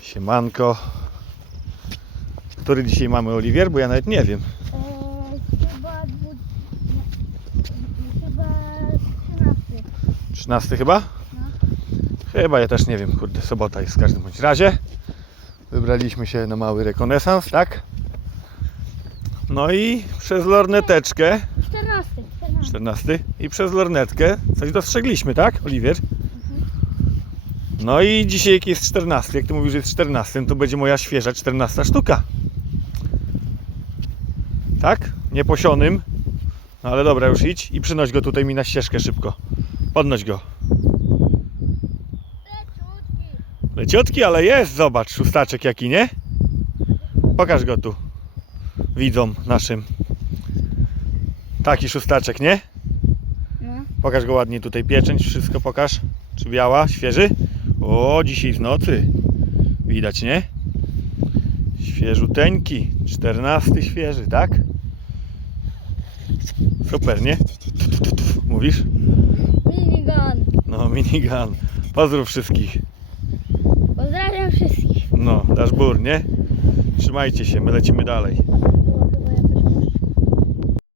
Siemanko. Który dzisiaj mamy Oliwier? Bo ja nawet nie wiem. Eee, chyba chyba 13. 13 chyba? Chyba ja też nie wiem, kurde, sobota jest w każdym bądź razie. Wybraliśmy się na mały rekonesans, tak? No i przez lorneteczkę, 14. 14. 14, i przez lornetkę coś dostrzegliśmy, tak, Oliwier? No i dzisiaj jak jest 14, jak ty mówisz, że jest 14, to będzie moja świeża 14 sztuka. Tak? Nieposionym. No ale dobra, już idź i przynoś go tutaj mi na ścieżkę szybko. Podnoś go. Leciutki, ale jest, zobacz, szóstaczek jaki, nie? Pokaż go tu. Widzom naszym. Taki szóstaczek, nie? No. Pokaż go ładnie tutaj, pieczęć, wszystko pokaż. Czy biała, świeży? O, dzisiaj w nocy. Widać, nie? Świeżuteńki. 14 świeży, tak? Super, nie? Mówisz? Minigun. No, minigun. Pozdrów wszystkich. Pozdrawiam wszystkich. No, dasz bur, nie? Trzymajcie się, my lecimy dalej.